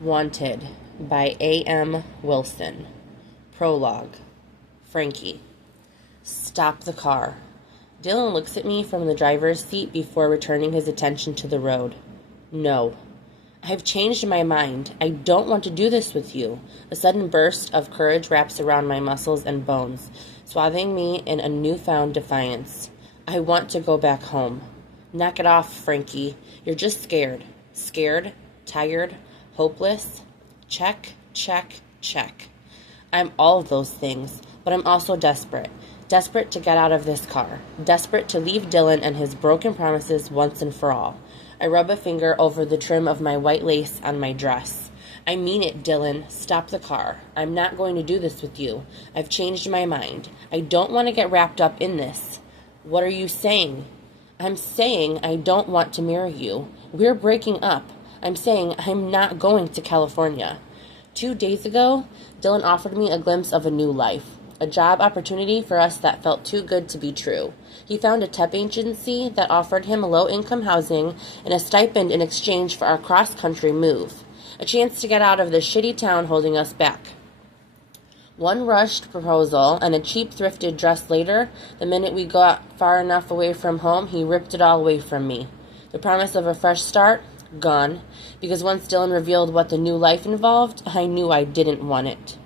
Wanted by A.M. Wilson. Prologue. Frankie. Stop the car. Dylan looks at me from the driver's seat before returning his attention to the road. No. I've changed my mind. I don't want to do this with you. A sudden burst of courage wraps around my muscles and bones, swathing me in a newfound defiance. I want to go back home. Knock it off, Frankie. You're just scared. Scared, tired, hopeless. Check, check, check. I'm all of those things, but I'm also desperate. Desperate to get out of this car. Desperate to leave Dylan and his broken promises once and for all. I rub a finger over the trim of my white lace on my dress. I mean it, Dylan. Stop the car. I'm not going to do this with you. I've changed my mind. I don't want to get wrapped up in this. What are you saying? I'm saying I don't want to marry you. We're breaking up. I'm saying I'm not going to California. 2 days ago, Dylan offered me a glimpse of a new life. A job opportunity for us that felt too good to be true. He found a temp agency that offered him low-income housing and a stipend in exchange for our cross-country move. A chance to get out of the shitty town holding us back. One rushed proposal and a cheap thrifted dress later, the minute we got far enough away from home, he ripped it all away from me. The promise of a fresh start? Gone. Because once Dylan revealed what the new life involved, I knew I didn't want it.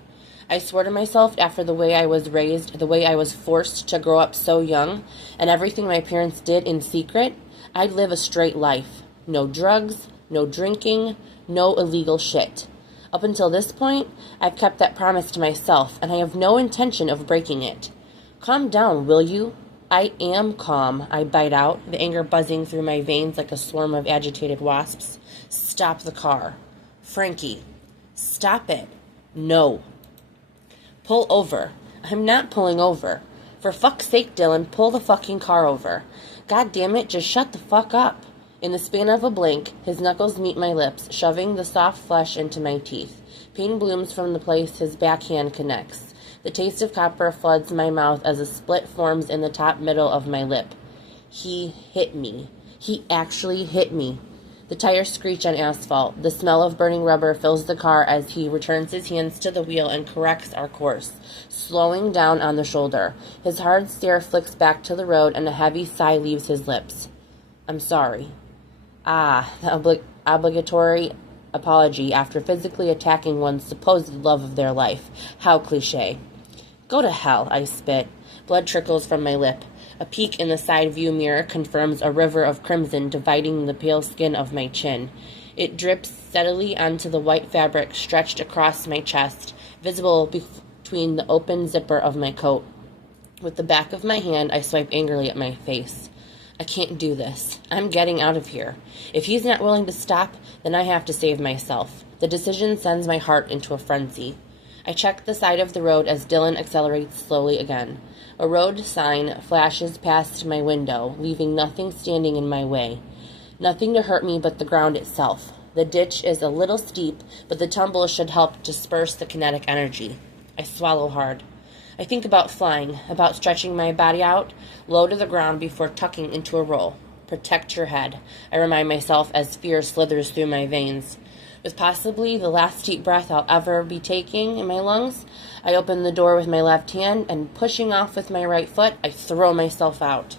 I swore to myself after the way I was raised, the way I was forced to grow up so young, and everything my parents did in secret, I'd live a straight life. No drugs, no drinking, no illegal shit. Up until this point, I've kept that promise to myself, and I have no intention of breaking it. Calm down, will you? I am calm, I bite out, the anger buzzing through my veins like a swarm of agitated wasps. Stop the car. Frankie. Stop it. No. Pull over. I'm not pulling over. For fuck's sake, Dylan, pull the fucking car over. God damn it, just shut the fuck up. In the span of a blink, his knuckles meet my lips, shoving the soft flesh into my teeth. Pain blooms from the place his backhand connects. The taste of copper floods my mouth as a split forms in the top middle of my lip. He hit me. He actually hit me. The tires screech on asphalt. The smell of burning rubber fills the car as he returns his hands to the wheel and corrects our course, slowing down on the shoulder. His hard stare flicks back to the road and a heavy sigh leaves his lips. I'm sorry. The obligatory apology after physically attacking one's supposed love of their life. How cliché. Go to hell, I spit. Blood trickles from my lip. A peek in the side view mirror confirms a river of crimson dividing the pale skin of my chin. It drips steadily onto the white fabric stretched across my chest, visible between the open zipper of my coat. With the back of my hand, I swipe angrily at my face. I can't do this. I'm getting out of here. If he's not willing to stop, then I have to save myself. The decision sends my heart into a frenzy. I check the side of the road as Dylan accelerates slowly again. A road sign flashes past my window, leaving nothing standing in my way. Nothing to hurt me but the ground itself. The ditch is a little steep, but the tumble should help disperse the kinetic energy. I swallow hard. I think about flying, about stretching my body out, low to the ground before tucking into a roll. Protect your head, I remind myself as fear slithers through my veins. With possibly the last deep breath I'll ever be taking in my lungs, I open the door with my left hand, and pushing off with my right foot, I throw myself out.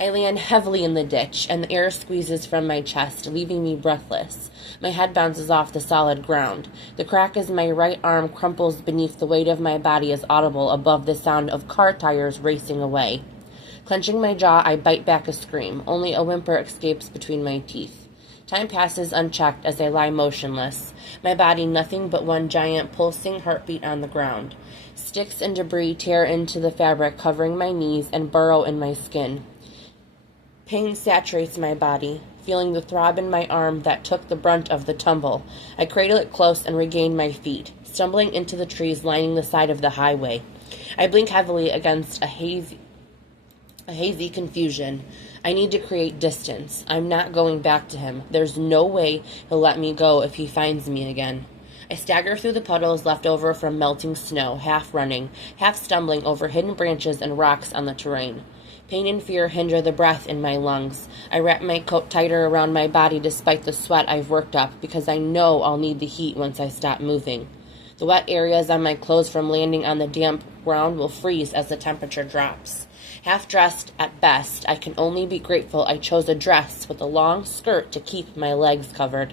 I land heavily in the ditch, and the air squeezes from my chest, leaving me breathless. My head bounces off the solid ground. The crack as my right arm crumples beneath the weight of my body is audible above the sound of car tires racing away. Clenching my jaw, I bite back a scream. Only a whimper escapes between my teeth. Time passes unchecked as I lie motionless, my body nothing but one giant pulsing heartbeat on the ground. Sticks and debris tear into the fabric covering my knees and burrow in my skin. Pain saturates my body, feeling the throb in my arm that took the brunt of the tumble. I cradle it close and regain my feet, stumbling into the trees lining the side of the highway. I blink heavily against a hazy confusion. I need to create distance. I'm not going back to him. There's no way he'll let me go if he finds me again. I stagger through the puddles left over from melting snow, half running, half stumbling over hidden branches and rocks on the terrain. Pain and fear hinder the breath in my lungs. I wrap my coat tighter around my body despite the sweat I've worked up because I know I'll need the heat once I stop moving. The wet areas on my clothes from landing on the damp ground will freeze as the temperature drops. Half dressed at best, I can only be grateful I chose a dress with a long skirt to keep my legs covered.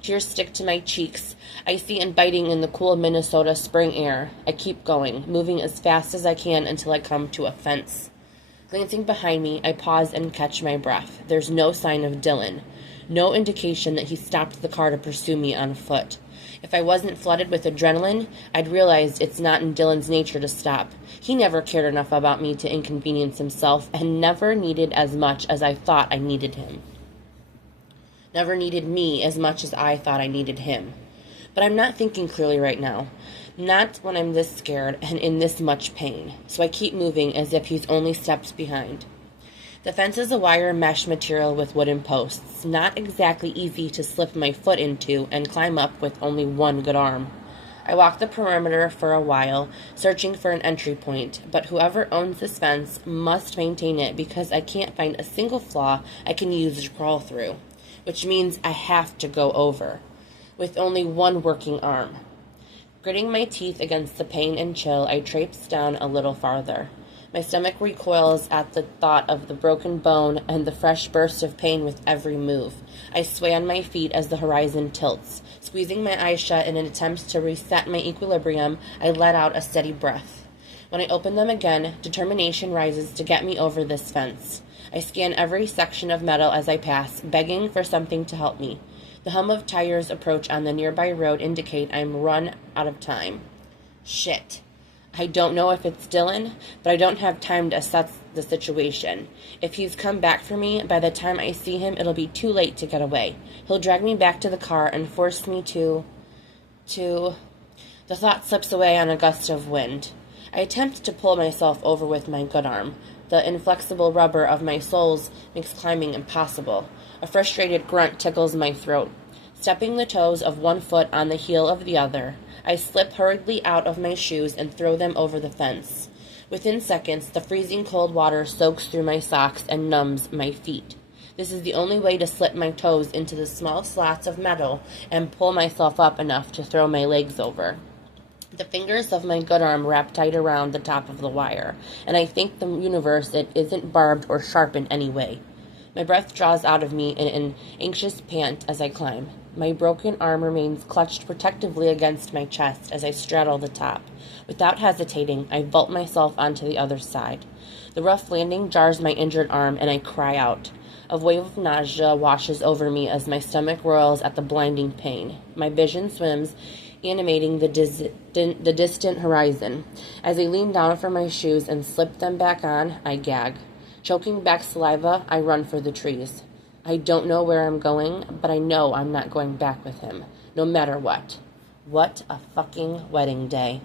Tears stick to my cheeks, icy and biting in the cool Minnesota spring air. I keep going, moving as fast as I can until I come to a fence. Glancing behind me, I pause and catch my breath. There's no sign of Dylan. No indication that he stopped the car to pursue me on foot. If I wasn't flooded with adrenaline, I'd realized it's not in Dylan's nature to stop. He never cared enough about me to inconvenience himself and never needed as much as I thought I needed him. Never needed me as much as I thought I needed him. But I'm not thinking clearly right now. Not when I'm this scared and in this much pain. So I keep moving as if he's only steps behind. The fence is a wire mesh material with wooden posts, not exactly easy to slip my foot into and climb up with only one good arm. I walk the perimeter for a while, searching for an entry point, but whoever owns this fence must maintain it because I can't find a single flaw I can use to crawl through, which means I have to go over, with only one working arm. Gritting my teeth against the pain and chill, I traipse down a little farther. My stomach recoils at the thought of the broken bone and the fresh burst of pain with every move. I sway on my feet as the horizon tilts. Squeezing my eyes shut in an attempt to reset my equilibrium, I let out a steady breath. When I open them again, determination rises to get me over this fence. I scan every section of metal as I pass, begging for something to help me. The hum of tires approach on the nearby road indicate I'm run out of time. Shit. I don't know if it's Dylan, but I don't have time to assess the situation. If he's come back for me, by the time I see him, it'll be too late to get away. He'll drag me back to the car and force me to... The thought slips away on a gust of wind. I attempt to pull myself over with my good arm. The inflexible rubber of my soles makes climbing impossible. A frustrated grunt tickles my throat. Stepping the toes of one foot on the heel of the other, I slip hurriedly out of my shoes and throw them over the fence. Within seconds, the freezing cold water soaks through my socks and numbs my feet. This is the only way to slip my toes into the small slots of metal and pull myself up enough to throw my legs over. The fingers of my good arm wrap tight around the top of the wire, and I thank the universe it isn't barbed or sharp in any way. My breath draws out of me in an anxious pant as I climb. My broken arm remains clutched protectively against my chest as I straddle the top. Without hesitating, I vault myself onto the other side. The rough landing jars my injured arm, and I cry out. A wave of nausea washes over me as my stomach roils at the blinding pain. My vision swims, animating the distant horizon. As I lean down for my shoes and slip them back on, I gag. Choking back saliva, I run for the trees. I don't know where I'm going, but I know I'm not going back with him, no matter what. What a fucking wedding day.